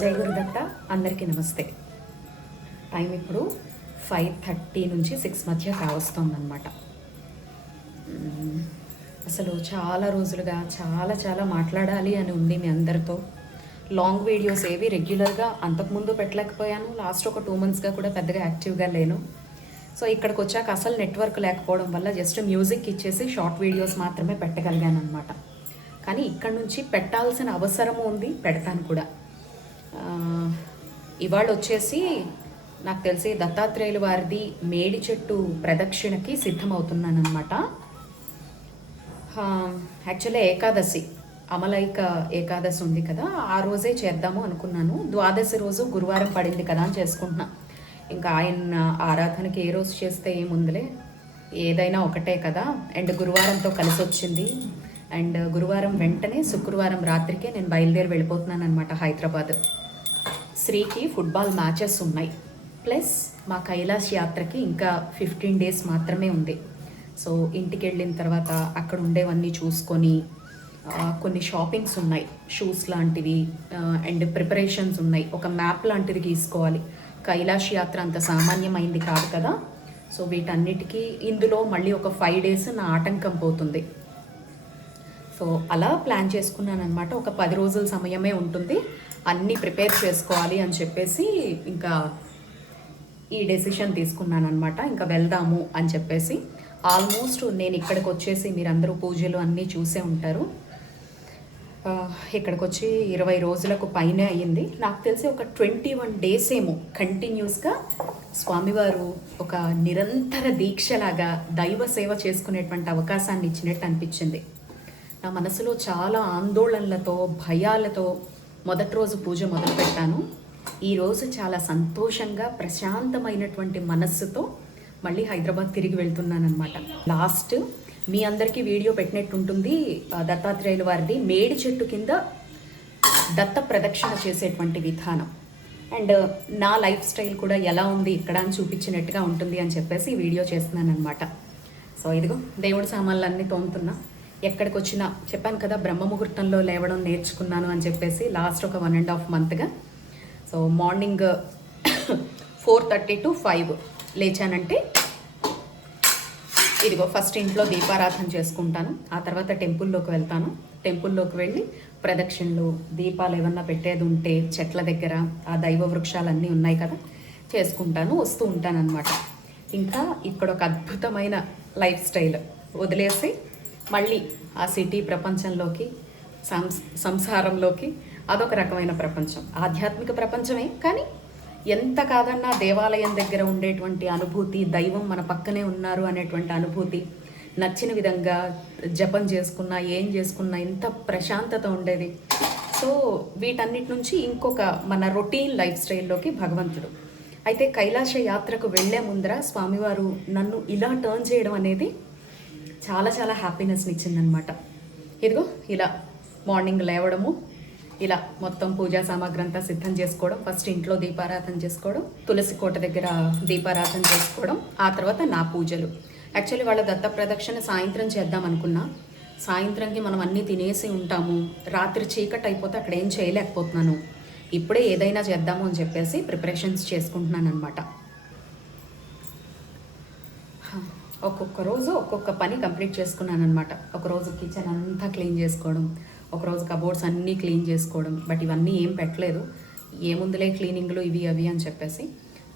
జై గురుదత్త. అందరికీ నమస్తే. టైం ఇప్పుడు 5:30 నుంచి 6 మధ్య కావస్తుందన్నమాట. అసలు చాలా రోజులుగా చాలా మాట్లాడాలి అని ఉంది మీ అందరితో. లాంగ్ వీడియోస్ ఏవి రెగ్యులర్గా అంతకుముందు పెట్టలేకపోయాను. లాస్ట్ ఒక 2 మంత్స్గా కూడా పెద్దగా యాక్టివ్గా లేను. సో ఇక్కడికి వచ్చాక అసలు నెట్వర్క్ లేకపోవడం వల్ల జస్ట్ మ్యూజిక్ ఇచ్చేసి షార్ట్ వీడియోస్ మాత్రమే పెట్టగలిగాను అనమాట. కానీ ఇక్కడ నుంచి పెట్టాల్సిన అవసరము ఉంది, పెడతాను కూడా. ఇవాళ వచ్చేసి నాకు తెలిసి దత్తాత్రేయుల వారిది మేడి చెట్టు ప్రదక్షిణకి సిద్ధమవుతున్నాను అనమాట. యాక్చువల్లీ ఏకాదశి, అమలైక ఏకాదశి ఉంది కదా, ఆ రోజే చేద్దాము అనుకున్నాను. ద్వాదశి రోజు గురువారం పడింది కదా అని చేసుకుంటున్నా. ఇంకా ఆయన ఆరాధనకి ఏ రోజు చేస్తే ఏముందిలే, ఏదైనా ఒకటే కదా. అండ్ గురువారంతో కలిసి వచ్చింది. అండ్ గురువారం వెంటనే శుక్రవారం రాత్రికే నేను బయలుదేరి వెళ్ళిపోతున్నాను అనమాట హైదరాబాద్. శ్రీకి ఫుట్బాల్ మ్యాచెస్ ఉన్నాయి, ప్లస్ మా కైలాస్ యాత్రకి ఇంకా 15 డేస్ మాత్రమే ఉంది. సో ఇంటికి వెళ్ళిన తర్వాత అక్కడ ఉండేవన్నీ చూసుకొని కొన్ని షాపింగ్స్ ఉన్నాయి, షూస్ లాంటివి అండ్ ప్రిపరేషన్స్ ఉన్నాయి. ఒక మ్యాప్ లాంటిది గీసుకోవాలి. కైలాస్ యాత్ర అంత సామాన్యమైంది కాదు కదా. సో వీటన్నిటికీ ఇందులో మళ్ళీ ఒక 5 డేస్ నా ఆటంకం పోతుంది. సో అలా ప్లాన్ చేసుకున్నాను అనమాట. ఒక 10 రోజుల సమయమే ఉంటుంది, అన్నీ ప్రిపేర్ చేసుకోవాలి అని చెప్పేసి ఇంకా ఈ డెసిషన్ తీసుకున్నాను అనమాట. ఇంకా వెళ్దాము అని చెప్పేసి ఆల్మోస్ట్ నేను ఇక్కడికి వచ్చేసి మీరందరూ పూజలు అన్నీ చూసే ఉంటారు. ఇక్కడికి వచ్చి 20 రోజులకు పైనే అయ్యింది. నాకు తెలిసి ఒక 21 డేస్ ఏమో కంటిన్యూస్గా స్వామివారు ఒక నిరంతర దీక్షలాగా దైవ సేవ చేసుకునేటువంటి అవకాశాన్ని ఇచ్చినట్టు అనిపించింది. నా మనసులో చాలా ఆందోళనలతో భయాలతో మొదటి రోజు పూజ మొదలుపెట్టాను. ఈరోజు చాలా సంతోషంగా ప్రశాంతమైనటువంటి మనస్సుతో మళ్ళీ హైదరాబాద్ తిరిగి వెళ్తున్నాను అనమాట. లాస్ట్ మీ అందరికీ వీడియో పెట్టినట్టుంటుంది దత్తాత్రేయుల వారిది మేడి చెట్టు కింద దత్త ప్రదక్షిణ చేసేటువంటి విధానం అండ్ నా లైఫ్ స్టైల్ కూడా ఎలా ఉంది ఇక్కడ అని చూపించినట్టుగా ఉంటుంది అని చెప్పేసి వీడియో చేస్తున్నాను అనమాట. సో ఇదిగో దేవుడి సామాన్లు అన్నీ తోముతున్నా. ఎక్కడికి వచ్చినా చెప్పాను కదా, బ్రహ్మ ముహూర్తంలో లేవడం నేర్చుకున్నాను అని చెప్పేసి లాస్ట్ ఒక 1.5 మంత్గా. సో మార్నింగ్ 4:30 to 5 లేచానంటే ఇదిగో ఫస్ట్ ఇంట్లో దీపారాధన చేసుకుంటాను. ఆ తర్వాత టెంపుల్లోకి వెళ్తాను. టెంపుల్లోకి వెళ్ళి ప్రదక్షిణలు, దీపాలు ఏమన్నా పెట్టేది ఉంటే చెట్ల దగ్గర ఆ దైవ వృక్షాలన్నీ ఉన్నాయి కదా, చేసుకుంటాను, వస్తూ ఉంటాను అనమాట. ఇంకా ఇక్కడ ఒక అద్భుతమైన లైఫ్ స్టైల్ వదిలేసి మళ్ళీ ఆ సిటీ ప్రపంచంలోకి, సంసారంలోకి, అదొక రకమైన ప్రపంచం, ఆధ్యాత్మిక ప్రపంచమే. కానీ ఎంత కాదన్నా దేవాలయం దగ్గర ఉండేటువంటి అనుభూతి, దైవం మన పక్కనే ఉన్నారు అనేటువంటి అనుభూతి, నచ్చిన విధంగా జపం చేసుకున్నా ఏం చేసుకున్నా ఎంత ప్రశాంతత ఉండేది. సో వీటన్నిటి నుంచి ఇంకొక మన రొటీన్ లైఫ్ స్టైల్లోకి భగవంతుడు. అయితే కైలాస యాత్రకు వెళ్లే ముందర స్వామివారు నన్ను ఇలా టర్న్ చేయడం అనేది చాలా హ్యాపీనెస్ని ఇచ్చిందనమాట. ఇదిగో ఇలా మార్నింగ్ లేవడము, ఇలా మొత్తం పూజా సామాగ్రి అంతా సిద్ధం చేసుకోవడం, ఫస్ట్ ఇంట్లో దీపారాధన చేసుకోవడం, తులసి కోట దగ్గర దీపారాధన చేసుకోవడం, ఆ తర్వాత నా పూజలు. యాక్చువల్లీ వాళ్ళ దత్త ప్రదక్షిణ సాయంత్రం చేద్దాం అనుకున్నా. సాయంత్రంకి మనం అన్నీ తినేసి ఉంటాము, రాత్రి చీకటి అయిపోతే అక్కడ ఏం చేయలేకపోతున్నాను. ఇప్పుడే ఏదైనా చేద్దాము అని చెప్పేసి ప్రిపరేషన్స్ చేసుకుంటున్నాను అనమాట. ఒక్కొక్క రోజు ఒక్కొక్క పని కంప్లీట్ చేసుకున్నాను అనమాట. ఒకరోజు కిచెన్ అంతా క్లీన్ చేసుకోవడం, ఒకరోజు కబోర్డ్స్ అన్నీ క్లీన్ చేసుకోవడం. బట్ ఇవన్నీ ఏం పెట్టలేదు, ఏముందులే క్లీనింగ్లు ఇవి అవి అని చెప్పేసి.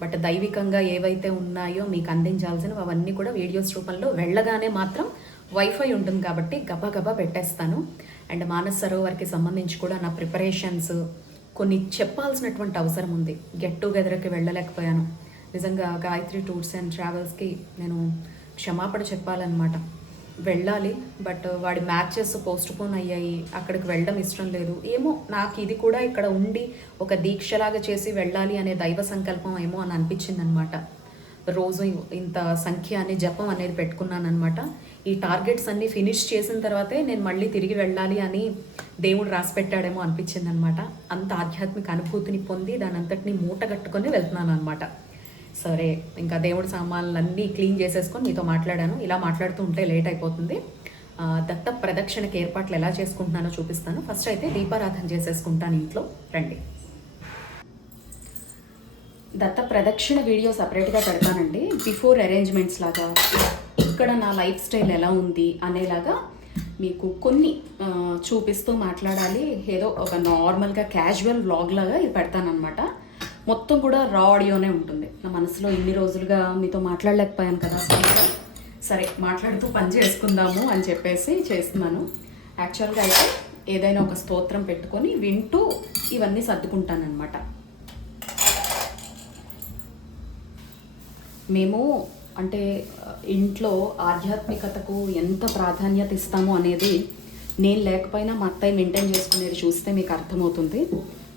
బట్ దైవికంగా ఏవైతే ఉన్నాయో మీకు అందించాల్సినవి అవన్నీ కూడా వీడియోస్ రూపంలో వెళ్ళగానే మాత్రం వైఫై ఉంటుంది కాబట్టి గబగబా పెట్టేస్తాను. అండ్ మానస్ సరోవర్కి సంబంధించి కూడా నా ప్రిపరేషన్స్ కొన్ని చెప్పాల్సినటువంటి అవసరం ఉంది. గెట్ టుగెదర్కి వెళ్ళలేకపోయాను. నిజంగా గాయత్రి టూర్స్ అండ్ ట్రావెల్స్కి నేను క్షమాపణ చెప్పాలన్నమాట. వెళ్ళాలి, బట్ వాడి మ్యాచెస్ పోస్ట్పోన్ అయ్యాయి, అక్కడికి వెళ్ళడం ఇష్టం లేదు. ఏమో నాకు ఇది కూడా ఇక్కడ ఉండి ఒక దీక్షలాగా చేసి వెళ్ళాలి అనే దైవ సంకల్పం ఏమో అని అనిపించింది అనమాట. రోజు ఇంత సంఖ్య అనే జపం అనేది పెట్టుకున్నాను అనమాట. ఈ టార్గెట్స్ అన్నీ ఫినిష్ చేసిన తర్వాతే నేను మళ్ళీ తిరిగి వెళ్ళాలి అని దేవుడు రాసి పెట్టాడేమో అనిపించింది అనమాట. అంత ఆధ్యాత్మిక అనుభూతిని పొంది దాని అంతటిని మూట కట్టుకొని వెళ్తున్నాను అనమాట. సరే, ఇంకా దేవుడి సామాన్లన్నీ క్లీన్ చేసేసుకొని మీతో మాట్లాడాను. ఇలా మాట్లాడుతూ ఉంటే లేట్ అయిపోతుంది. దత్త ప్రదక్షిణకి ఏర్పాట్లు ఎలా చేసుకుంటున్నానో చూపిస్తాను. ఫస్ట్ అయితే దీపారాధన చేసేసుకుంటాను ఇంట్లో. రండి. దత్త ప్రదక్షిణ వీడియో సపరేట్గా పెడతానండి. బిఫోర్ అరేంజ్మెంట్స్ లాగా ఇక్కడ నా లైఫ్ స్టైల్ ఎలా ఉంది అనేలాగా మీకు కొన్ని చూపిస్తూ మాట్లాడాలి. ఏదో ఒక నార్మల్గా క్యాజువల్ వ్లాగ్ లాగా ఇది పెడతానమాట. మొత్తం కూడా రా ఆడియోనే ఉంటుంది. నా మనసులో ఇన్ని రోజులుగా మీతో మాట్లాడలేకపోయాను కదా, సరే మాట్లాడుతూ పని చేసుకుందాము అని చెప్పేసి చేస్తున్నాను. యాక్చువల్గా అయితే ఏదైనా ఒక స్తోత్రం పెట్టుకొని వింటూ ఇవన్నీ సర్దుకుంటానమాట. మేము అంటే ఇంట్లో ఆధ్యాత్మికతకు ఎంత ప్రాధాన్యత ఇస్తామో అనేది నేను లేకపోయినా మా అత్తయ్య మెయింటైన్ చేసుకునేది చూస్తే మీకు అర్థమవుతుంది.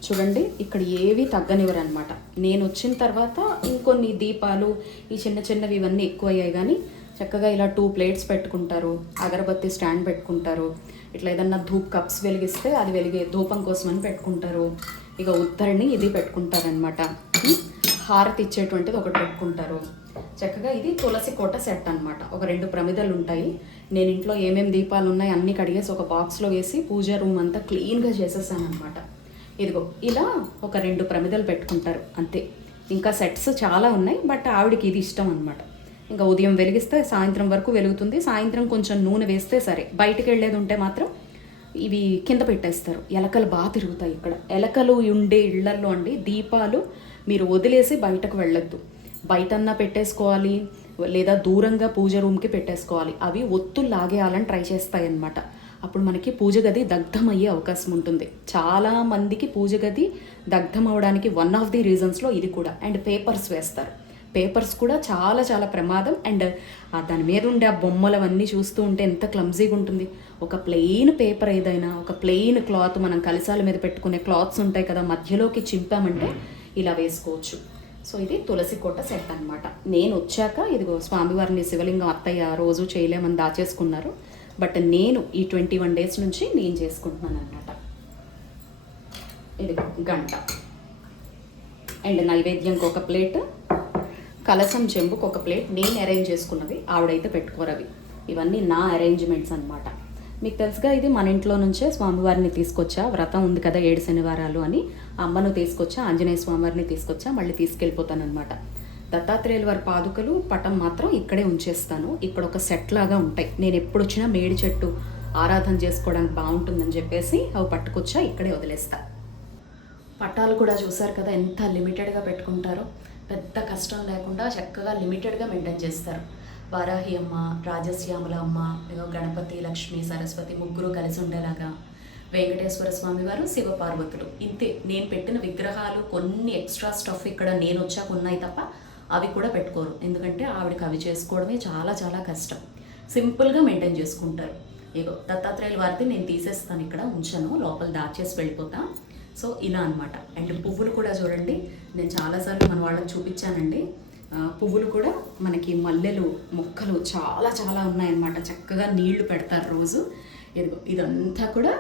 చూడండి, ఇక్కడ ఏవి తగ్గనివ్వరు అనమాట. నేను వచ్చిన తర్వాత ఇంకొన్ని దీపాలు ఈ చిన్న చిన్నవి ఇవన్నీ ఎక్కువ అయ్యాయి, కానీ చక్కగా ఇలా 2 ప్లేట్స్ పెట్టుకుంటారు, అగరబత్తి స్టాండ్ పెట్టుకుంటారు, ఇట్లా ఏదన్నా ధూప్ కప్స్ వెలిగిస్తే అది వెలిగే ధూపం కోసమని పెట్టుకుంటారు. ఇక ఉత్తరిని ఇది పెట్టుకుంటారనమాట. హారతి ఇచ్చేటువంటిది ఒకటి పెట్టుకుంటారు. చక్కగా ఇది తులసి కోట సెట్ అనమాట. ఒక 2 ప్రమిదలు ఉంటాయి. నేను ఇంట్లో ఏమేమి దీపాలు ఉన్నాయి అన్నీ కడిగేసి ఒక బాక్స్లో వేసి పూజా రూమ్ అంతా క్లీన్గా చేసేసాను అనమాట. ఇదిగో ఇలా ఒక 2 ప్రమిదలు పెట్టుకుంటారు అంతే. ఇంకా సెట్స్ చాలా ఉన్నాయి, బట్ ఆవిడకి ఇది ఇష్టం అనమాట. ఇంకా ఉదయం వెలిగిస్తే సాయంత్రం వరకు వెలుగుతుంది. సాయంత్రం కొంచెం నూనె వేస్తే సరే. బయటకు వెళ్ళేది ఉంటే మాత్రం ఇవి కింద పెట్టేస్తారు. ఎలకలు బాగా తిరుగుతాయి ఇక్కడ. ఎలకలు ఉండే ఇళ్లల్లో అండి దీపాలు మీరు వదిలేసి బయటకు వెళ్ళొద్దు. బయటన్నా పెట్టేసుకోవాలి, లేదా దూరంగా పూజ రూమ్కి పెట్టేసుకోవాలి. అవి ఒత్తులు లాగేయాలని ట్రై చేస్తాయి అన్నమాట. అప్పుడు మనకి పూజ గది దగ్ధం అయ్యే అవకాశం ఉంటుంది. చాలామందికి పూజ గది దగ్ధం అవడానికి వన్ ఆఫ్ ది రీజన్స్లో ఇది కూడా. అండ్ పేపర్స్ వేస్తారు. పేపర్స్ కూడా చాలా చాలా ప్రమాదం. అండ్ దాని మీద ఉండే ఆ బొమ్మలు అవన్నీ చూస్తూ ఉంటే ఎంత క్లమ్జీగా ఉంటుంది. ఒక ప్లెయిన్ పేపర్ ఏదైనా, ఒక ప్లెయిన్ క్లాత్, మనం కలశాల మీద పెట్టుకునే క్లాత్స్ ఉంటాయి కదా, మధ్యలోకి చింపామంటే ఇలా వేసుకోవచ్చు. సో ఇది తులసి కోట సెట్ అనమాట. నేను వచ్చాక ఇదిగో స్వామివారిని శివలింగం అత్తయ్య రోజు చేయలేమని దాచేసుకున్నారు, బట్ నేను ఈ 21 days నుంచి నేను చేసుకుంటున్నాను అనమాట. ఇది గంట అండ్ నైవేద్యంకి ఒక ప్లేట్, కలసం చెంబుకి ఒక ప్లేట్. నేను అరేంజ్ చేసుకున్నవి, ఆవిడైతే పెట్టుకోరు అవి. ఇవన్నీ నా అరేంజ్మెంట్స్ అనమాట. మీకు తెలుసుగా, ఇది మన ఇంట్లో నుంచే స్వామివారిని తీసుకొచ్చా. వ్రతం ఉంది కదా 7 శనివారాలు అని, అమ్మను తీసుకొచ్చా, ఆంజనేయ స్వామివారిని తీసుకొచ్చా, మళ్ళీ తీసుకెళ్ళిపోతాను అనమాట. దత్తాత్రేయుల వారి పాదుకలు పటం మాత్రం ఇక్కడే ఉంచేస్తాను. ఇక్కడ ఒక సెట్ లాగా ఉంటాయి. నేను ఎప్పుడు వచ్చినా మేడి చెట్టు ఆరాధన చేసుకోవడానికి బాగుంటుందని చెప్పేసి అవి పట్టుకొచ్చా, ఇక్కడే వదిలేస్తా. పటాలు కూడా చూసారు కదా ఎంత లిమిటెడ్గా పెట్టుకుంటారో. పెద్ద కష్టం లేకుండా చక్కగా లిమిటెడ్గా మెయింటైన్ చేస్తారు. వారాహి అమ్మ, రాజశ్యామల అమ్మ, గణపతి, లక్ష్మి, సరస్వతి ముగ్గురు కలిసి ఉండేలాగా, వెంకటేశ్వర స్వామి వారు, శివపార్వతులు, ఇంతే. నేను పెట్టిన విగ్రహాలు కొన్ని ఎక్స్ట్రా స్టఫ్ ఇక్కడ నేను వచ్చాక ఉన్నాయి తప్ప అవి కూడా పెట్టుకోరు. ఎందుకంటే ఆవిడకి అవి చేసుకోవడమే చాలా చాలా కష్టం. సింపుల్గా మెయింటైన్ చేసుకుంటారు. ఏదో దత్తాత్రేయుల వారిది నేను తీసేస్తాను, ఇక్కడ ఉంచాను, లోపల దాచేసి వెళ్ళిపోతా. సో ఇలా అనమాట. అండ్ పువ్వులు కూడా చూడండి, నేను చాలాసార్లు మన వాళ్ళకి చూపించానండి. పువ్వులు కూడా మనకి మల్లెలు మొక్కలు చాలా చాలా ఉన్నాయన్నమాట. చక్కగా నీళ్లు పెడతారు రోజు. ఇదిగో ఇదంతా కూడా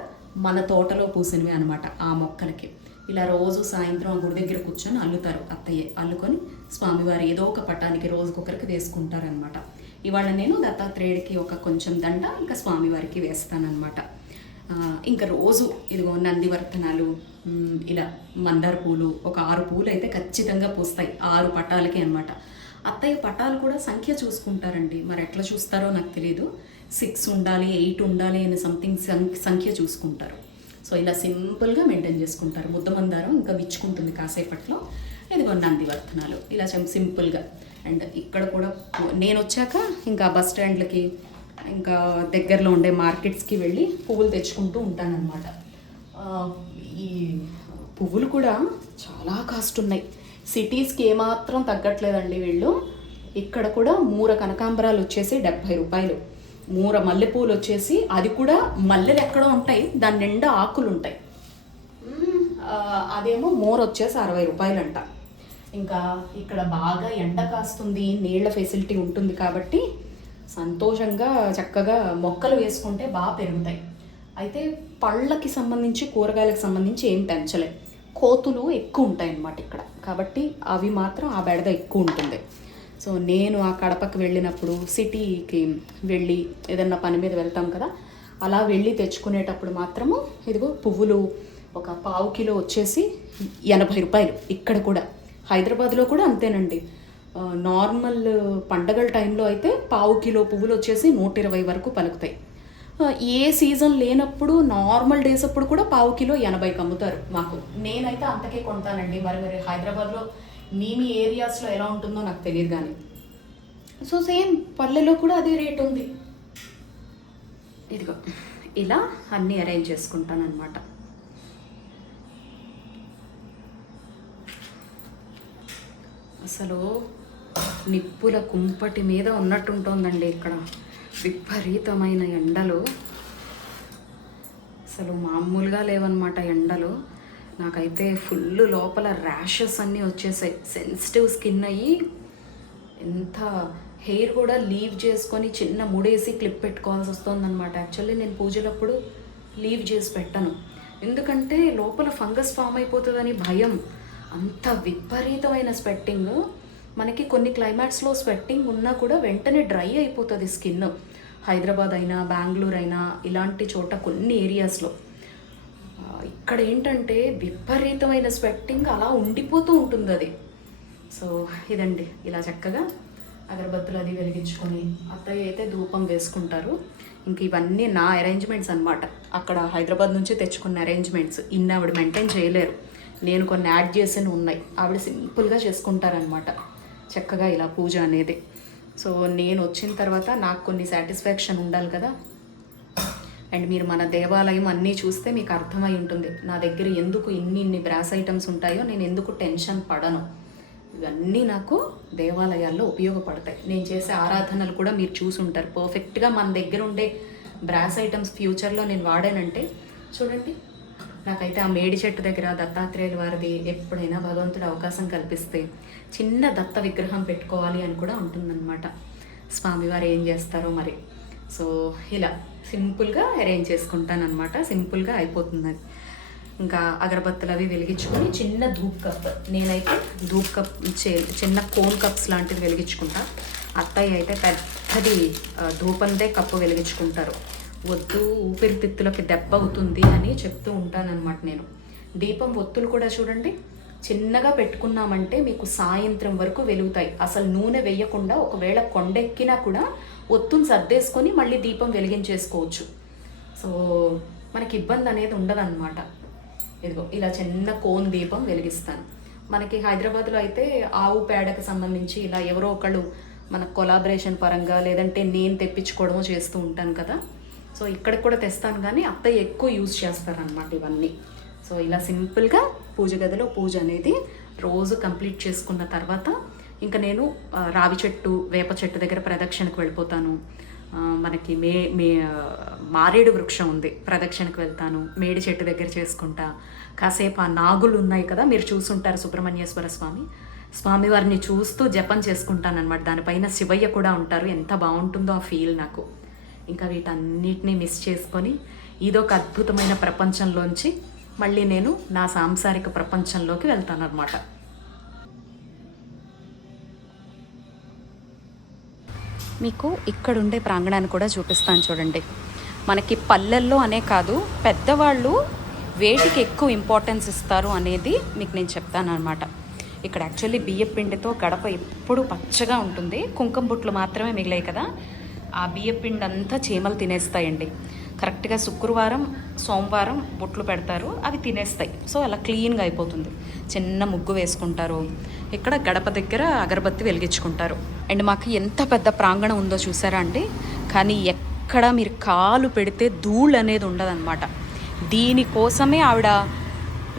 మన తోటలో పూసినవి అనమాట. ఆ మొక్కలకి ఇలా రోజు సాయంత్రం ఆ గుడి దగ్గర కూర్చొని అల్లుతారు అత్తయ్య. అల్లుకొని స్వామివారి ఏదో ఒక పటానికి రోజుకొకరికి వేసుకుంటారనమాట. ఇవాళ నేను దత్తాత్రేయుడికి ఒక కొంచెం దండ, ఇంకా స్వామివారికి వేస్తానన్నమాట. ఇంకా రోజు ఇదిగో నందివర్ధనాలు, ఇలా మందార పూలు, ఒక 6 పూలు అయితే ఖచ్చితంగా పూస్తాయి 6 పటాలకి అనమాట. అత్తయ్య పటాలు కూడా సంఖ్య చూసుకుంటారండి. మరి ఎట్లా చూస్తారో నాకు తెలియదు. 6 ఉండాలి, 8 ఉండాలి అని సంథింగ్ సంఖ్య చూసుకుంటారు. సో ఇలా సింపుల్గా మెయింటైన్ చేసుకుంటారు. ముద్ద మందారం ఇంకా విచ్చుకుంటుంది కాసేపట్లో. ఇదిగో నందివర్ధనాలు ఇలా సింపుల్గా. అండ్ ఇక్కడ కూడా నేను వచ్చాక ఇంకా బస్ స్టాండ్లకి, ఇంకా దగ్గరలో ఉండే మార్కెట్స్కి వెళ్ళి పువ్వులు తెచ్చుకుంటూ ఉంటానన్నమాట. ఈ పువ్వులు కూడా చాలా కాస్ట్ ఉన్నాయి. సిటీస్కి ఏమాత్రం తగ్గట్లేదండి వీళ్ళు. ఇక్కడ కూడా మూర కనకాంబరాలు వచ్చేసి 70 రూపాయలు, మూర మల్లెపూలు వచ్చేసి, అది కూడా మల్లెలు ఎక్కడో ఉంటాయి, దాని నిండా ఆకులు ఉంటాయి, అదేమో మోర్ వచ్చేసి 60 రూపాయలు అంట. ఇంకా ఇక్కడ బాగా ఎండ కాస్తుంది, నీళ్ల ఫెసిలిటీ ఉంటుంది కాబట్టి సంతోషంగా చక్కగా మొక్కలు వేసుకుంటే బాగా పెరుగుతాయి. అయితే పళ్ళకి సంబంధించి, కూరగాయలకు సంబంధించి ఏం పెంచలే. కోతులు ఎక్కువ ఉంటాయి అన్నమాట ఇక్కడ, కాబట్టి అవి మాత్రం ఆ బెడద ఎక్కువ ఉంటుంది. సో నేను ఆ కడపకి వెళ్ళినప్పుడు, సిటీకి వెళ్ళి ఏదన్నా పని మీద వెళ్తాం కదా, అలా వెళ్ళి తెచ్చుకునేటప్పుడు మాత్రము ఇదిగో పువ్వులు ఒక 1/4 కిలో వచ్చేసి 80 రూపాయలు. ఇక్కడ కూడా హైదరాబాద్లో కూడా అంతేనండి. నార్మల్ పండగల టైంలో అయితే పావు కిలో పువ్వులు వచ్చేసి 120 వరకు పలుకుతాయి. ఏ సీజన్ లేనప్పుడు నార్మల్ డేస్ అప్పుడు కూడా పావు కిలో 80కి అమ్ముతారు మాకు. నేనైతే అంతకే కొంటానండి. మరి హైదరాబాద్లో మీ ఏరియాస్లో ఎలా ఉంటుందో నాకు తెలియదు కానీ. సో సేమ్ పల్లెలో కూడా అదే రేట్ ఉంది. ఇదిగో ఇలా అన్నీ అరేంజ్ చేసుకుంటాను అనమాట. అసలు నిప్పుల కుంపటి మీద ఉన్నట్టుంటుందండి ఇక్కడ. విపరీతమైన ఎండలు, అసలు మామూలుగా లేవన్నమాట ఎండలు. నాకైతే ఫుల్ లోపల ర్యాషెస్ అన్నీ వచ్చేసాయి. సెన్సిటివ్ స్కిన్ అయ్యి ఎంత హెయిర్ కూడా లీవ్ చేసుకొని చిన్న ముడేసి క్లిప్ పెట్టుకోవాల్సి వస్తుందన్నమాట. యాక్చువల్లీ నేను పూజలప్పుడు లీవ్ చేసి పెట్టను, ఎందుకంటే లోపల ఫంగస్ ఫామ్ అయిపోతుందని భయం. అంత విపరీతమైన స్వెట్టింగ్. మనకి కొన్ని క్లైమాట్స్లో స్వెట్టింగ్ ఉన్నా కూడా వెంటనే డ్రై అయిపోతుంది స్కిన్. హైదరాబాద్ అయినా బెంగళూరు అయినా ఇలాంటి చోట కొన్ని ఏరియాస్లో. ఇక్కడ ఏంటంటే విపరీతమైన స్వెట్టింగ్ అలా ఉండిపోతూ ఉంటుంది అది. సో ఇదండి, ఇలా చక్కగా అగరబత్తులు అది వెలిగించుకొని అత్తయ్య అయితే ధూపం వేసుకుంటారు. ఇంక ఇవన్నీ నా అరేంజ్మెంట్స్ అనమాట. అక్కడ హైదరాబాద్ నుంచి తెచ్చుకున్న అరేంజ్మెంట్స్. ఇన్ని ఆవిడ మెయింటైన్ చేయలేరు, నేను కొన్ని యాడ్ చేసినవి ఉన్నాయి. ఆవిడ సింపుల్గా చేసుకుంటారనమాట చక్కగా ఇలా పూజ అనేది. సో నేను వచ్చిన తర్వాత నాకు కొన్ని సాటిస్ఫాక్షన్ ఉండాలి కదా. అండ్ మీరు మన దేవాలయం అన్నీ చూస్తే మీకు అర్థమై ఉంటుంది నా దగ్గర ఎందుకు ఇన్ని బ్రాస్ ఐటమ్స్ ఉంటాయో, నేను ఎందుకు టెన్షన్ పడను. ఇవన్నీ నాకు దేవాలయాల్లో ఉపయోగపడతాయి. నేను చేసే ఆరాధనలు కూడా మీరు చూసుంటారు. పర్ఫెక్ట్గా మన దగ్గర ఉండే బ్రాస్ ఐటమ్స్ ఫ్యూచర్లో నేను వాడానంటే చూడండి. నాకైతే ఆ మేడి చెట్టు దగ్గర దత్తాత్రేయుల వారిది ఎప్పుడైనా భగవంతుడు అవకాశం కల్పిస్తే చిన్న దత్త విగ్రహం పెట్టుకోవాలి అని కూడా ఉంటుందన్నమాట. స్వామివారు ఏం చేస్తారో మరి. సో ఇలా సింపుల్గా అరేంజ్ చేసుకుంటానమాట. సింపుల్గా అయిపోతుంది అది. ఇంకా అగరబత్తులు అవి వెలిగించుకొని చిన్న ధూప్ కప్, నేనైతే ధూప్ కప్ చిన్న కోన్ కప్స్ లాంటివి వెలిగించుకుంటా. అత్తయ్య అయితే పెద్దది ధూపందే కప్పు వెలిగించుకుంటారు. వద్దు, ఊపిరితిత్తులకి దెబ్బ అవుతుంది అని చెప్తూ ఉంటానన్నమాట నేను. దీపం ఒత్తులు కూడా చూడండి, చిన్నగా పెట్టుకున్నామంటే మీకు సాయంత్రం వరకు వెలుగుతాయి. అసలు నూనె వేయకుండా ఒకవేళ కొండెక్కినా కూడా ఒత్తుని సర్దేసుకొని మళ్ళీ దీపం వెలిగించేసుకోవచ్చు. సో మనకి ఇబ్బంది అనేది ఉండదన్నమాట. ఇదిగో ఇలా చిన్న కోన్ దీపం వెలిగిస్తాను. మనకి హైదరాబాద్లో అయితే ఆవు పేడకు సంబంధించి ఇలా ఎవరో ఒకళ్ళు మన కొలాబరేషన్ పరంగా లేదంటే నేను తెప్పించుకోవడమో చేస్తూ ఉంటాను కదా. సో ఇక్కడికి కూడా తెస్తాను, కానీ అత్తయ్య ఎక్కువ యూజ్ చేస్తారనమాట ఇవన్నీ. సో ఇలా సింపుల్గా పూజ గదిలో పూజ అనేది రోజు కంప్లీట్ చేసుకున్న తర్వాత ఇంకా నేను రావి చెట్టు వేప చెట్టు దగ్గర ప్రదక్షిణకు వెళ్ళిపోతాను. మనకి మారేడు వృక్షం ఉంది, ప్రదక్షిణకు వెళ్తాను. మేడి చెట్టు దగ్గర చేసుకుంటా. కాసేపు ఆ నాగులు ఉన్నాయి కదా, మీరు చూసుంటారు సుబ్రహ్మణ్యేశ్వర స్వామివారిని చూస్తూ జపం చేసుకుంటానమాట. దానిపైన శివయ్య కూడా ఉంటారు. ఎంత బాగుంటుందో ఆ ఫీల్ నాకు. ఇంకా వీటన్నిటినీ మిస్ చేసుకొని ఇదొక అద్భుతమైన ప్రపంచంలోంచి మళ్ళీ నేను నా సాంసారిక ప్రపంచంలోకి వెళ్తాను అనమాట. మీకు ఇక్కడుండే ప్రాంగణాన్ని కూడా చూపిస్తాను చూడండి. మనకి పల్లెల్లో అనే కాదు, పెద్దవాళ్ళు వేటికి ఎక్కువ ఇంపార్టెన్స్ ఇస్తారు అనేది మీకు నేను చెప్తాను అనమాట. ఇక్కడ యాక్చువల్లీ బియ్యం పిండితో గడప ఎప్పుడు పచ్చగా ఉంటుంది. కుంకుమ బుట్లు మాత్రమే మిగిలాయి కదా, ఆ బియ్యం పిండి అంతా చీమలు తినేస్తాయండి. కరెక్ట్గా శుక్రవారం సోమవారం బొట్లు పెడతారు, అవి తినేస్తాయి. సో అలా క్లీన్గా అయిపోతుంది. చిన్న ముగ్గు వేసుకుంటారు. ఇక్కడ గడప దగ్గర అగరబత్తి వెలిగించుకుంటారు. అండ్ మాకు ఎంత పెద్ద ప్రాంగణం ఉందో చూసారా అండి. కానీ ఎక్కడ మీరు కాలు పెడితే ధూళి అనేది ఉండదన్నమాట. దీనికోసమే ఆవిడ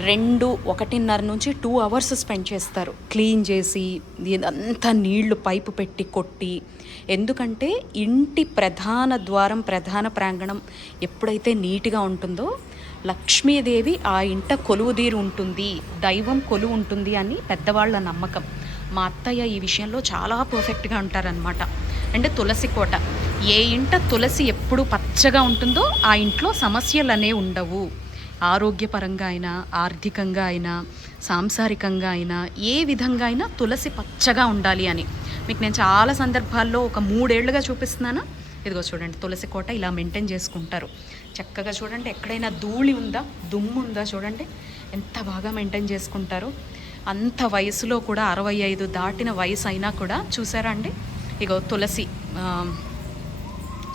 1.5 నుంచి 2 అవర్స్ స్పెండ్ చేస్తారు క్లీన్ చేసి, ఇదంతా నీళ్లు పైపు పెట్టి కొట్టి. ఎందుకంటే ఇంటి ప్రధాన ద్వారం, ప్రధాన ప్రాంగణం ఎప్పుడైతే నీట్గా ఉంటుందో లక్ష్మీదేవి ఆ ఇంట కొలువుదీరు ఉంటుంది, దైవం కొలువు ఉంటుంది అని పెద్దవాళ్ళ నమ్మకం. మా అత్తయ్య ఈ విషయంలో చాలా పర్ఫెక్ట్గా ఉంటారనమాట. అంటే తులసి కోట, ఏ ఇంట తులసి ఎప్పుడు పచ్చగా ఉంటుందో ఆ ఇంట్లో సమస్యలు అనేవి ఉండవు. ఆరోగ్యపరంగా అయినా, ఆర్థికంగా అయినా, సాంసారికంగా అయినా, ఏ విధంగా అయినా తులసి పచ్చగా ఉండాలి అని మీకు నేను చాలా సందర్భాల్లో ఒక 3 ఏళ్లుగా చూపిస్తున్నాను. ఇదిగో చూడండి, తులసి కోట ఇలా మెయింటైన్ చేసుకుంటారు చక్కగా. చూడండి ఎక్కడైనా ధూళి ఉందా, దుమ్ము ఉందా, చూడండి ఎంత బాగా మెయింటైన్ చేసుకుంటారు. అంత వయసులో కూడా 65 దాటిన వయసు అయినా కూడా చూసారా అండి, ఇగో తులసి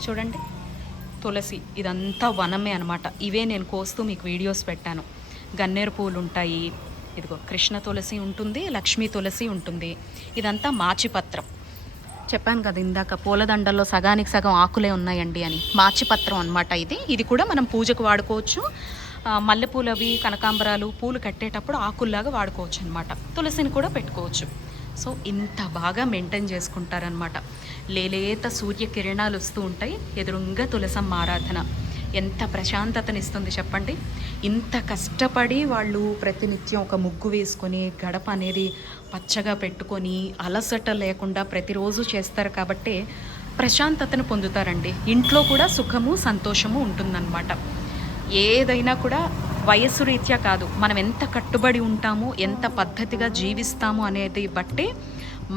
చూడండి, తులసి ఇదంతా వనమే అనమాట. ఇవే నేను కోస్తూ మీకు వీడియోస్ పెట్టాను. గన్నేరు పూలు ఉంటాయి, ఇదిగో కృష్ణ తులసి ఉంటుంది, లక్ష్మీ తులసి ఉంటుంది. ఇదంతా మాచిపత్రం. చెప్పాను కదా ఇందాక పూలదండల్లో సగానికి సగం ఆకులే ఉన్నాయండి అని. మాచిపత్రం అనమాట ఇది కూడా మనం పూజకు వాడుకోవచ్చు. మల్లెపూలు అవి కనకాంబరాలు పూలు కట్టేటప్పుడు ఆకుల్లాగా వాడుకోవచ్చు అనమాట. తులసిని కూడా పెట్టుకోవచ్చు. సో ఇంత బాగా మెయింటైన్ చేసుకుంటారనమాట. లేలేత సూర్యకిరణాలు వస్తూ ఉంటాయి, ఎదురుంగా తులసమ్మ ఆరాధన. ఎంత ప్రశాంతతనిస్తుంది చెప్పండి. ఇంత కష్టపడి వాళ్ళు ప్రతినిత్యం ఒక ముగ్గు వేసుకొని గడప అనేది పచ్చగా పెట్టుకొని అలసట లేకుండా ప్రతిరోజు చేస్తారు కాబట్టి ప్రశాంతతను పొందుతారండి. ఇంట్లో కూడా సుఖము సంతోషము ఉంటుందన్నమాట. ఏదైనా కూడా వయస్సు రీత్యా కాదు, మనం ఎంత కట్టుబడి ఉంటామో ఎంత పద్ధతిగా జీవిస్తామో అనేది బట్టే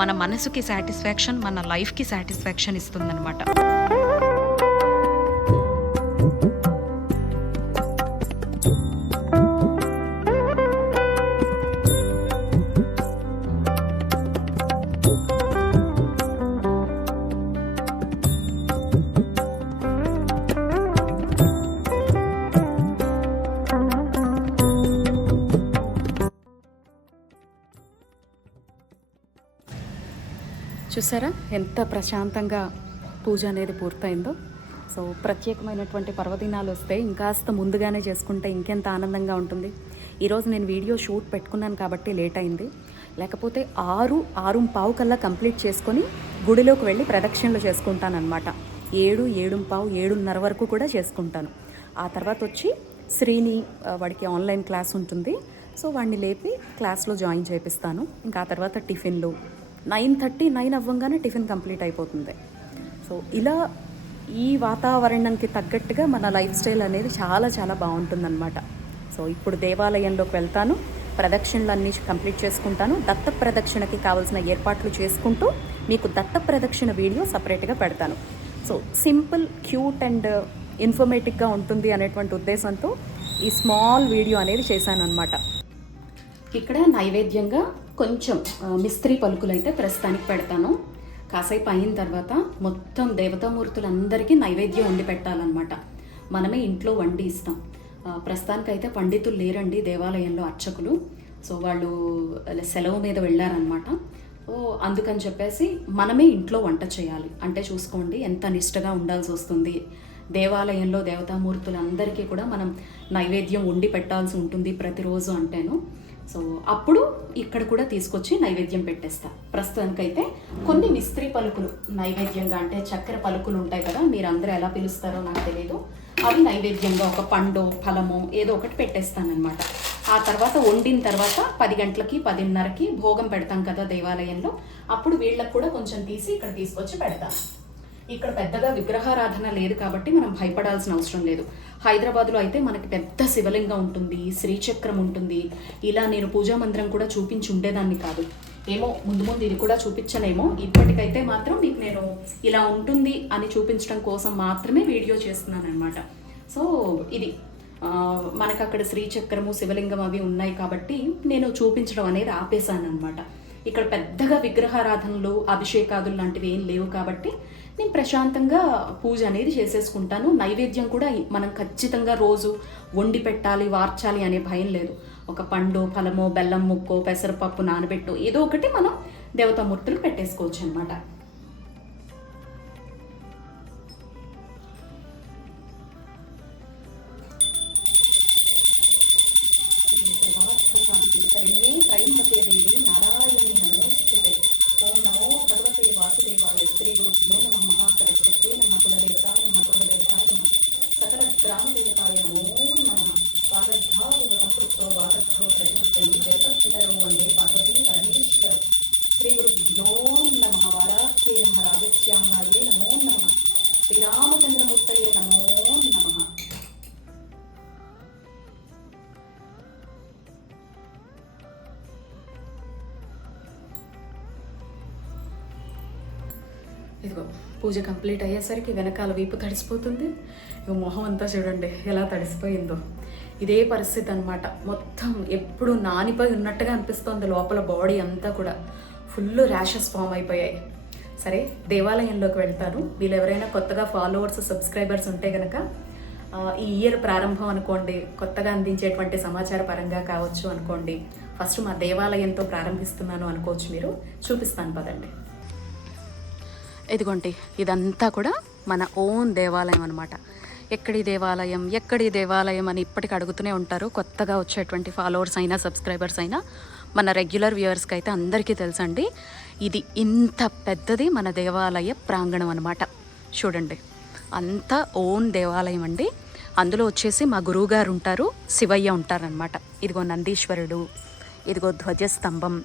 మన మనసుకి సాటిస్ఫాక్షన్, మన లైఫ్కి సాటిస్ఫాక్షన్ ఇస్తుందన్నమాట. చూసారా ఎంత ప్రశాంతంగా పూజ అనేది పూర్తయిందో. సో ప్రత్యేకమైనటువంటి పర్వదినాలు వస్తే ఇంకాస్త ముందుగానే చేసుకుంటే ఇంకెంత ఆనందంగా ఉంటుంది. ఈరోజు నేను వీడియో షూట్ పెట్టుకున్నాను కాబట్టి లేట్ అయింది. లేకపోతే 6:15 కల్లా కంప్లీట్ చేసుకొని గుడిలోకి వెళ్ళి ప్రదక్షిణలు చేసుకుంటానమాట. 7, 7:15, 7:30 వరకు కూడా చేసుకుంటాను. ఆ తర్వాత వచ్చి శ్రీని వాడికి ఆన్లైన్ క్లాస్ ఉంటుంది. సో వాడిని లేపి క్లాస్లో జాయిన్ చేపిస్తాను. ఇంకా ఆ తర్వాత టిఫిన్లు 9:30, 9 అవ్వగానే టిఫిన్ కంప్లీట్ అయిపోతుంది. సో ఇలా ఈ వాతావరణానికి తగ్గట్టుగా మన లైఫ్ స్టైల్ అనేది చాలా చాలా బాగుంటుందన్నమాట. సో ఇప్పుడు దేవాలయంలోకి వెళ్తాను, ప్రదక్షిణలన్నీ కంప్లీట్ చేసుకుంటాను. దత్త ప్రదక్షిణకి కావాల్సిన ఏర్పాట్లు చేసుకుంటూ మీకు దత్త ప్రదక్షిణ వీడియో సపరేట్గా పెడతాను. సో సింపుల్, క్యూట్ అండ్ ఇన్ఫర్మేటివ్గా ఉంటుంది అనేటువంటి ఉద్దేశంతో ఈ స్మాల్ వీడియో అనేది చేశాను అనమాట. ఇక్కడ నైవేద్యంగా కొంచెం మిస్త్రీ పలుకులు అయితే ప్రస్తుతానికి పెడతాను. కాసేపు అయిన తర్వాత మొత్తం దేవతామూర్తులందరికీ నైవేద్యం వండి పెట్టాలన్నమాట. మనమే ఇంట్లో వండి ఇస్తాం. ప్రస్తుతానికైతే పండితులు లేరండి దేవాలయంలో, అర్చకులు. సో వాళ్ళు సెలవు మీద వెళ్ళారనమాట. అందుకని చెప్పేసి మనమే ఇంట్లో వంట చేయాలి. అంటే చూసుకోండి ఎంత నిష్టగా ఉండాల్సి వస్తుంది. దేవాలయంలో దేవతామూర్తులందరికీ కూడా మనం నైవేద్యం వండి పెట్టాల్సి ఉంటుంది ప్రతిరోజు అంటేను. సో అప్పుడు ఇక్కడ కూడా తీసుకొచ్చి నైవేద్యం పెట్టేస్తా. ప్రస్తుతానికైతే కొన్ని మిస్త్రీ పలుకులు నైవేద్యంగా, అంటే చక్కెర పలుకులు ఉంటాయి కదా, మీరు అందరూ ఎలా పిలుస్తారో నాకు తెలియదు, అవి నైవేద్యంగా ఒక పండు ఫలము ఏదో ఒకటి పెట్టేస్తానమాట. ఆ తర్వాత వండిన తర్వాత 10 గంటలకి 10:30కి భోగం పెడతాం కదా దేవాలయంలో, అప్పుడు వీళ్ళకి కూడా కొంచెం తీసి ఇక్కడ తీసుకొచ్చి పెడతాను. ఇక్కడ పెద్దగా విగ్రహారాధన లేదు కాబట్టి మనం భయపడాల్సిన అవసరం లేదు. హైదరాబాద్లో అయితే మనకి పెద్ద శివలింగం ఉంటుంది, శ్రీచక్రం ఉంటుంది. ఇలా నేను పూజా మందిరం కూడా చూపించి ఉండేదాన్ని కాదు. ఏమో ముందు ముందు ఇది కూడా చూపించలేమో. ఇప్పటికైతే మాత్రం మీకు నేను ఇలా ఉంటుంది అని చూపించడం కోసం మాత్రమే వీడియో చేస్తున్నాను అనమాట. సో ఇది మనకు అక్కడ శ్రీచక్రము శివలింగం అవి ఉన్నాయి కాబట్టి నేను చూపించడం అనేది ఆపేశాను అనమాట. ఇక్కడ పెద్దగా విగ్రహారాధనలు అభిషేకాదులు లాంటివి ఏం లేవు కాబట్టి నేను ప్రశాంతంగా పూజ అనేది చేసేసుకుంటాను. నైవేద్యం కూడా మనం ఖచ్చితంగా రోజు వండి పెట్టాలి, వార్చాలి అనే భయం లేదు. ఒక పండు ఫలమో బెల్లం ముక్కో పెసరపప్పు నానబెట్టో ఏదో ఒకటి మనం దేవతామూర్తులు పెట్టేసుకోవచ్చు అనమాట. దేవి నారాయణి నమోస్తుతే. ఓం నమో భగవతే వాసుదేవాయ. శ్రీ గురుభ్యో నమః. మహాసరస్వత్యే నమః. కులదేవతాయ నమః. కులదేవతాయ నమః. సకల గ్రామదేవతాయ నమో నమః. వాగద్ధావివ సంపృక్తో వాగద్ధో ప్రతిపత్తై జగత్పితరో వందే పార్వతీ పరమేశ్వరం. శ్రీ గురుభ్యో నమః. వారాహ్యే నమః. రాజశ్యామలాయే నమో నమః. శ్రీరామచంద్రమూర్తయే నమో నమః. ఇదిగో పూజ కంప్లీట్ అయ్యేసరికి వెనకాల వీపు తడిసిపోతుంది. ఇక మొహం అంతా చూడండి ఎలా తడిసిపోయిందో. ఇదే పరిస్థితి అనమాట. మొత్తం ఎప్పుడు నానిపోయి ఉన్నట్టుగా అనిపిస్తోంది. లోపల బాడీ అంతా కూడా ఫుల్ ర్యాషెస్ ఫామ్ అయిపోయాయి. సరే, దేవాలయంలోకి వెళ్తాను. వీళ్ళు ఎవరైనా కొత్తగా ఫాలోవర్స్, సబ్స్క్రైబర్స్ ఉంటే కనుక ఈ ఇయర్ ప్రారంభం అనుకోండి, కొత్తగా అందించేటువంటి సమాచార పరంగా కావచ్చు అనుకోండి, ఫస్ట్ మా దేవాలయంతో ప్రారంభిస్తున్నాను అనుకోవచ్చు. మీరు చూపిస్తాను పదండి. ఇదిగోండి, ఇదంతా కూడా మన ఓన్ దేవాలయం అనమాట. ఎక్కడి దేవాలయం అని ఇప్పటికి అడుగుతూనే ఉంటారు కొత్తగా వచ్చేటువంటి ఫాలోవర్స్ అయినా సబ్స్క్రైబర్స్ అయినా. మన రెగ్యులర్ వ్యూవర్స్కి అయితే అందరికీ తెలుసండి, ఇది ఇంత పెద్దది మన దేవాలయ ప్రాంగణం అనమాట. చూడండి, అంతా ఓన్ దేవాలయం అండి. అందులో వచ్చేసి మా గురువుగారు ఉంటారు, శివయ్య ఉంటారనమాట. ఇదిగో నందీశ్వరుడు, ఇదిగో ధ్వజస్తంభం,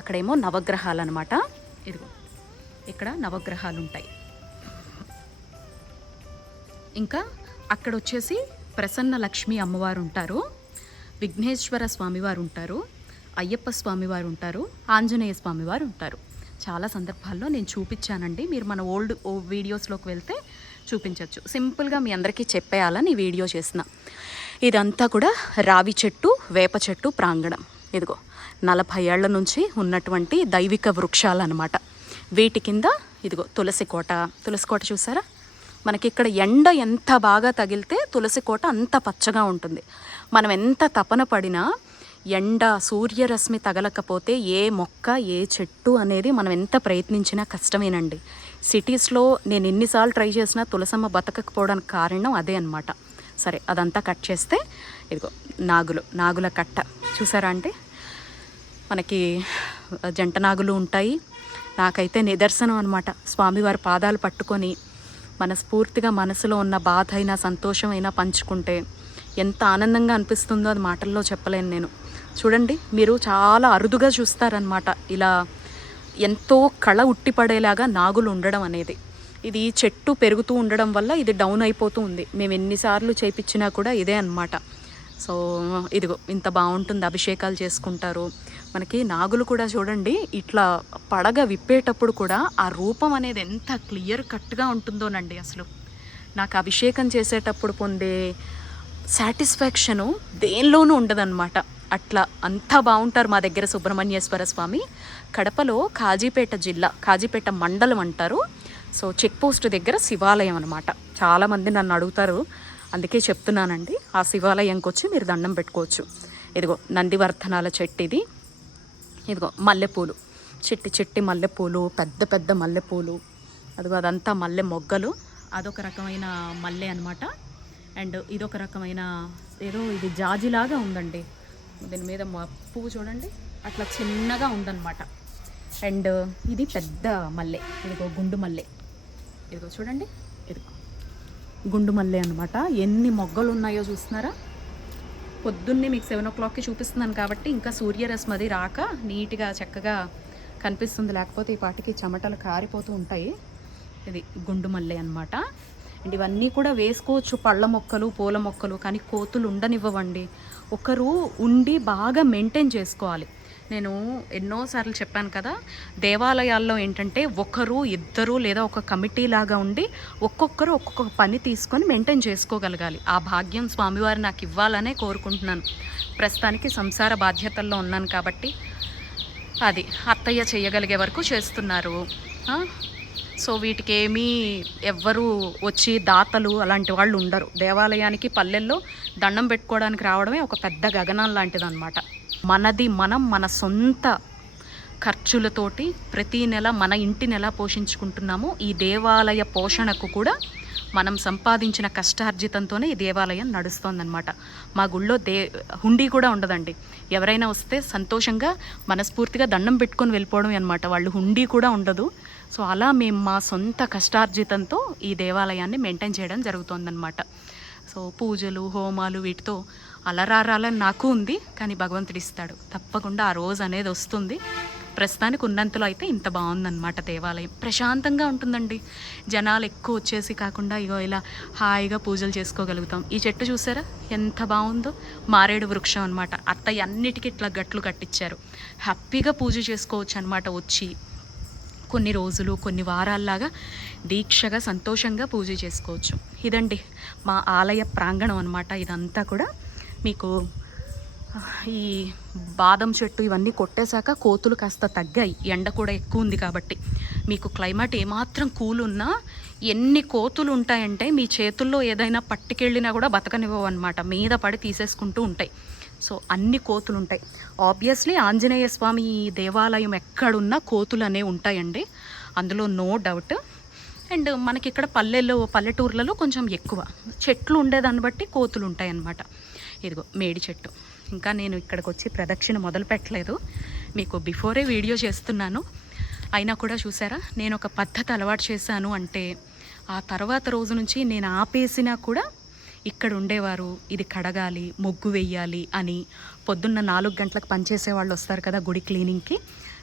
అక్కడేమో నవగ్రహాలు అనమాట. ఇదిగో ఇక్కడ నవగ్రహాలు ఉంటాయి. ఇంకా అక్కడ వచ్చేసి ప్రసన్న లక్ష్మి అమ్మవారు ఉంటారు, విఘ్నేశ్వర స్వామివారు ఉంటారు, అయ్యప్ప స్వామివారు ఉంటారు, ఆంజనేయ స్వామివారు ఉంటారు. చాలా సందర్భాల్లో నేను చూపించానండి. మీరు మన ఓల్డ్ వీడియోస్లోకి వెళ్తే చూపించవచ్చు. సింపుల్గా మీ అందరికీ చెప్పేయాలని ఈ వీడియో చేసిన. ఇదంతా కూడా రావి చెట్టు, వేప చెట్టు ప్రాంగణం. ఇదిగో 40 ఏళ్ల నుంచి ఉన్నటువంటి దైవిక వృక్షాలు అనమాట. వీటి కింద ఇదిగో తులసి కోట చూసారా? మనకి ఇక్కడ ఎండ ఎంత బాగా తగిలితే తులసి కోట అంత పచ్చగా ఉంటుంది. మనం ఎంత తపన పడినా ఎండ, సూర్యరశ్మి తగలకపోతే ఏ మొక్క, ఏ చెట్టు అనేది మనం ఎంత ప్రయత్నించినా కష్టమేనండి. సిటీస్లో నేను ఎన్నిసార్లు ట్రై చేసినా తులసమ్మ బతకకపోవడానికి కారణం అదే అనమాట. సరే, అదంతా కట్ చేస్తే ఇదిగో నాగుల కట్ట చూసారా అంటే మనకి జంట నాగులు ఉంటాయి. నాకైతే నిదర్శనం అనమాట. స్వామివారి పాదాలు పట్టుకొని మనస్ఫూర్తిగా మనసులో ఉన్న బాధ అయినా సంతోషమైనా పంచుకుంటే ఎంత ఆనందంగా అనిపిస్తుందో అది మాటల్లో చెప్పలేను నేను. చూడండి, మీరు చాలా అరుదుగా చూస్తారనమాట ఇలా ఎంతో కళ ఉట్టిపడేలాగా నాగులు ఉండడం అనేది. ఇది చెట్టు పెరుగుతూ ఉండడం వల్ల ఇది డౌన్ అయిపోతూ ఉంది. మేము ఎన్నిసార్లు చేయించినా కూడా ఇదే అనమాట. సో ఇదిగో ఇంత బాగుంటుంది, అభిషేకాలు చేసుకుంటారు. మనకి నాగులు కూడా చూడండి, ఇట్లా పడగ విప్పేటప్పుడు కూడా ఆ రూపం అనేది ఎంత క్లియర్ కట్గా ఉంటుందోనండి. అసలు నాకు అభిషేకం చేసేటప్పుడు పొందే సాటిస్ఫాక్షను దేనిలోనూ ఉండదన్నమాట. అట్లా అంతా బాగుంటారు మా దగ్గర సుబ్రహ్మణ్యేశ్వర స్వామి. కడపలో కాజీపేట మండలం అంటారు. సో చెక్ పోస్ట్ దగ్గర శివాలయం అనమాట. చాలామంది నన్ను అడుగుతారు, అందుకే చెప్తున్నానండి. ఆ శివాలయంకి వచ్చి మీరు దండం పెట్టుకోవచ్చు. ఇదిగో నందివర్ధనాల చెట్టు ఇది. ఇదిగో మల్లెపూలు, చిట్టి మల్లెపూలు, పెద్ద మల్లెపూలు. అదిగో అదంతా మల్లె మొగ్గలు. అదొక రకమైన మల్లె అనమాట. అండ్ ఇదొక రకమైన ఏదో ఇది జాజిలాగా ఉందండి. దీని మీద పువ్వు చూడండి అట్లా చిన్నగా ఉందన్నమాట. అండ్ ఇది పెద్ద మల్లె, ఇదిగో గుండు మల్లె. ఇదిగో చూడండి, ఇదిగో గుండు మల్లె అనమాట. ఎన్ని మొగ్గలు ఉన్నాయో చూస్తున్నారా? పొద్దున్నే మీకు 7 o'clockకి చూపిస్తున్నాను కాబట్టి ఇంకా సూర్యరశ్మి అది రాక నీట్గా చక్కగా కనిపిస్తుంది. లేకపోతే ఈ పాటికి చెమటలు కారిపోతూ ఉంటాయి. ఇది గుండు మల్లె అనమాట. అండ్ ఇవన్నీ కూడా వేసుకోవచ్చు, పళ్ళ మొక్కలు, పూల మొక్కలు. కానీ కోతులు ఉండనివ్వండి. ఒకరు ఉండి బాగా మెయింటైన్ చేసుకోవాలి. నేను ఎన్నోసార్లు చెప్పాను కదా, దేవాలయాల్లో ఏంటంటే ఒకరు, ఇద్దరు లేదా ఒక కమిటీ లాగా ఉండి ఒక్కొక్కరు ఒక్కొక్క పని తీసుకొని మెయింటైన్ చేసుకోగలగాలి. ఆ భాగ్యం స్వామివారు నాకు ఇవ్వాలనే కోరుకుంటున్నాను. ప్రస్తుతానికి సంసార బాధ్యతల్లో ఉన్నాను కాబట్టి అది అత్తయ్య చేయగలిగే వరకు చేస్తున్నారు. సో వీటికి ఏమీ ఎవ్వరూ వచ్చి దాతలు అలాంటి వాళ్ళు ఉండరు. దేవాలయానికి పల్లెల్లో దండం పెట్టుకోవడానికి రావడమే ఒక పెద్ద గగనం లాంటిది అనమాట. మన సొంత ఖర్చులతోటి ప్రతీ నెల మన ఇంటిని ఎలా పోషించుకుంటున్నామో ఈ దేవాలయ పోషణకు కూడా మనం సంపాదించిన కష్టార్జితంతోనే ఈ దేవాలయం నడుస్తోందనమాట. మా గుళ్ళో హుండీ కూడా ఉండదండి. ఎవరైనా వస్తే సంతోషంగా మనస్ఫూర్తిగా దండం పెట్టుకొని వెళ్ళిపోవడం అనమాట. వాళ్ళు హుండీ కూడా ఉండదు. సో అలా మేము మా సొంత కష్టార్జితంతో ఈ దేవాలయాన్ని మెయింటైన్ చేయడం జరుగుతోందనమాట. సో పూజలు, హోమాలు వీటితో అలరారాలని నాకు ఉంది. కానీ భగవంతుడు ఇస్తాడు తప్పకుండా. ఆ రోజు అనేది వస్తుంది. ప్రస్తుతానికి ఉన్నంతలో అయితే ఇంత బాగుందన్నమాట దేవాలయం. ప్రశాంతంగా ఉంటుందండి. జనాలు ఎక్కువ వచ్చేసి కాకుండా ఇగో ఇలా హాయిగా పూజలు చేసుకోగలుగుతాం. ఈ చెట్టు చూసారా ఎంత బాగుందో? మారేడు వృక్షం అనమాట. అత్తయ్య అన్నిటికీ ఇట్లా గట్లు కట్టించారు. హ్యాపీగా పూజ చేసుకోవచ్చు అనమాట. వచ్చి కొన్ని రోజులు, కొన్ని వారాల్లాగా దీక్షగా సంతోషంగా పూజ చేసుకోవచ్చు. ఇదండి మా ఆలయ ప్రాంగణం అనమాట. ఇదంతా కూడా మీకు ఈ బాదం చెట్టు ఇవన్నీ కొట్టేశాక కోతులు కాస్త తగ్గాయి, ఎండ కూడా ఎక్కువ ఉంది కాబట్టి. మీకు క్లైమేట్ ఏమాత్రం కూల్ ఉన్నా ఎన్ని కోతులు ఉంటాయంటే మీ చేతుల్లో ఏదైనా పట్టుకెళ్ళినా కూడా బతకనివ్వవు అనమాట, మీద పడి తీసేసుకుంటూ ఉంటాయి. సో అన్ని కోతులు ఉంటాయి. ఆబ్వియస్లీ ఆంజనేయ స్వామి దేవాలయం ఎక్కడున్నా కోతులు అనేవి ఉంటాయండి, అందులో నో డౌట్. అండ్ మనకి ఇక్కడ పల్లెటూర్లలో కొంచెం ఎక్కువ చెట్లు ఉండేదాన్ని బట్టి కోతులు ఉంటాయి అన్నమాట. ఇదిగో మేడి చెట్టు. ఇంకా నేను ఇక్కడికి వచ్చి ప్రదక్షిణ మొదలు పెట్టలేదు, మీకు బిఫోరే వీడియో చేస్తున్నాను. అయినా కూడా చూసారా, నేను ఒక పద్ధతి అలవాటు చేశాను అంటే ఆ తర్వాత రోజు నుంచి నేను ఆపేసినా కూడా ఇక్కడ ఉండేవారు ఇది కడగాలి, ముగ్గు వెయ్యాలి అని. పొద్దున్న 4 గంటలకు పనిచేసే వాళ్ళు వస్తారు కదా గుడి క్లీనింగ్కి.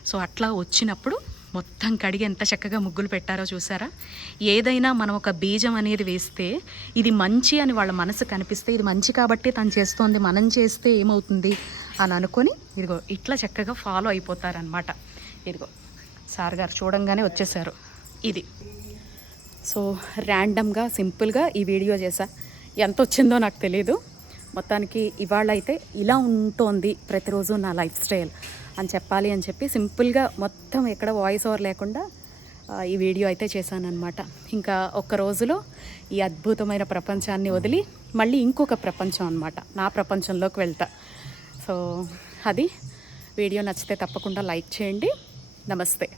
సో అట్లా వచ్చినప్పుడు మొత్తం కడిగి ఎంత చక్కగా ముగ్గులు పెట్టారో చూసారా. ఏదైనా మనం ఒక బీజం అనేది వేస్తే ఇది మంచి అని వాళ్ళ మనసు కనిపిస్తే ఇది మంచి కాబట్టి తను చేస్తోంది, మనం చేస్తే ఏమవుతుంది అని అనుకొని ఇదిగో ఇట్లా చక్కగా ఫాలో అయిపోతారనమాట. ఇదిగో సార్ గారు చూడంగానే వచ్చేసారు. ఇది సో ర్యాండమ్గా సింపుల్గా ఈ వీడియో చేశా. ఎంత వచ్చిందో నాకు తెలీదు. మొత్తానికి ఇవాళ అయితే ఇలా ఉంటోంది ప్రతిరోజు నా లైఫ్ స్టైల్ అని చెప్పాలి అని చెప్పి సింపుల్గా మొత్తం ఎక్కడ వాయిస్ ఓవర్ లేకుండా ఈ వీడియో అయితే చేశానన్నమాట. ఇంకా ఒక్క రోజులో ఈ అద్భుతమైన ప్రపంచాన్ని వదిలి మళ్ళీ ఇంకొక ప్రపంచం అన్నమాట, నా ప్రపంచంలోకి వెళ్తా. సో అది వీడియో నచ్చితే తప్పకుండా లైక్ చేయండి. నమస్తే.